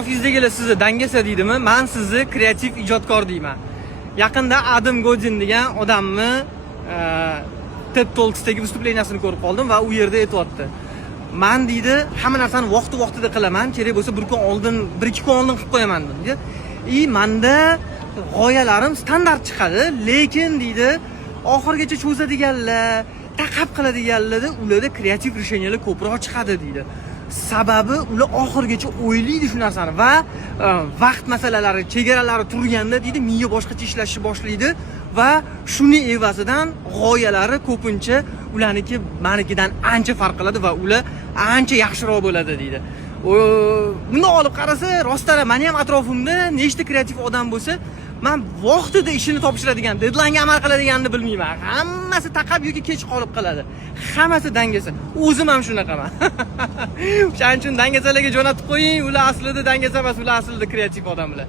atrofingizdagilar sizni dangasa deydimi? Men sizni kreativ ijodkor deyman. Yaqinda Adam Godin degan odamni TED Talks'dagi vystupleniyasini ko'rib qoldim va u yerda aytayapti. Men deydi, hamma narsani vaqti-vaqtida qilaman, kerak bo'lsa 1 kun oldin, 1-2 kun oldin qilib qo'yaman deydi. Menda g'oyalarim standart chiqadi, lekin deydi, oxirgacha cho'zadiganlar, taqab qiladiganlarda ularda kreativ решениyalar ko'proq chiqadi deydi. Sababi ular oxirgacha o'ylaydi shu narsani va vaqt masalalari, chegaralari turganda deydi, miya boshqacha ishlashni boshlaydi va shuni evazidan g'oyalari ko'pincha ularniki menikidan ancha farq qiladi va ular ancha yaxshiroq bo'ladi deydi. Bundan olib qarasa, rostdan meni ham atrofimda nechta kreativ odam bo'lsa, men vaqtida ishini topshiradigan, deadline-ga amal qiladiganini bilmayman. Hammasi taqab yoki kech qolib qoladi. Hammasi dangasa. O'zim ham shunaqaman. O'shaning uchun dangasalarga jo'natib qo'ying, ular aslida dangasa emas, ular aslida kreativ odamlar.